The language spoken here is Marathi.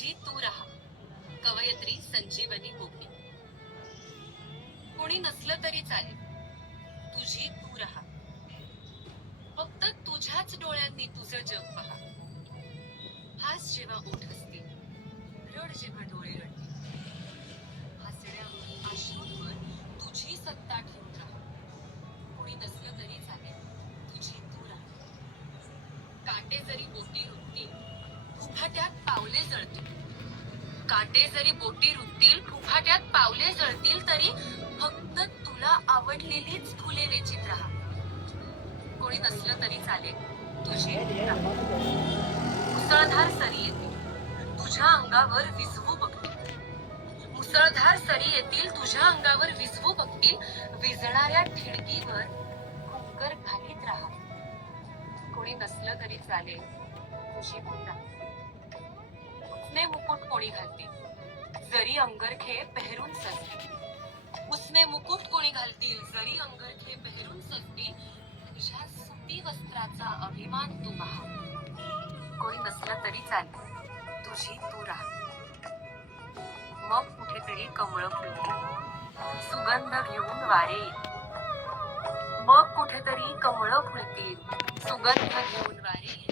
तुझी तू राहा. कवयित्री संजीवनी गोपी. कोणी नसलं तरी चालेल, तुझी तू राहा. फक्त तुझ्याच डोळ्यांनी तुझं जग पहा. हास जेव्हा ओठ असतील, रड जेव्हा डोळे रडतील. हसण्यावर अश्रूंवर तुझी सत्ता ठेवून राहा. कोणी नसलं तरी चालेल, तुझी तू राहा. काटे जरी बोटी रुततील, फुफाट्यात पावले जळतील. काटे जरी बोटी रुततील, फुफाट्यात पावले जळतील, तरी फक्त तुला आवडलेलीच फुले वेचीत राहा. कोणी नसलं तरी चालेल, तुझी तू राहा. मुसळधार सरी येतील, तुझ्या अंगावर विझवू बघतील. मुसळधार सरी येतील, तुझ्या अंगावर विझवू बघतील. विझणाऱ्या खिडकीवर कुंकर घालीत राहा. कोणी नसलं तरी चालेल, तुझी तू राहा. उसने मुकुट कोणी घालतील, जरी अंगरखे पेहरून सजतील. उसने मुकुट कोणी घालतील, जरी अंगरखे पेहरून सजतील. तुझ्या सुती वस्त्राचा अभिमान तू पहा. कोणी नसलं तरी चालेल, तुझी तू राहा. मग कुठेतरी कमळं फुलतील, सुगंध घेऊन वारे येतील. मग कुठेतरी कमळं फुलतील, सुगंध घेऊन वारे येतील.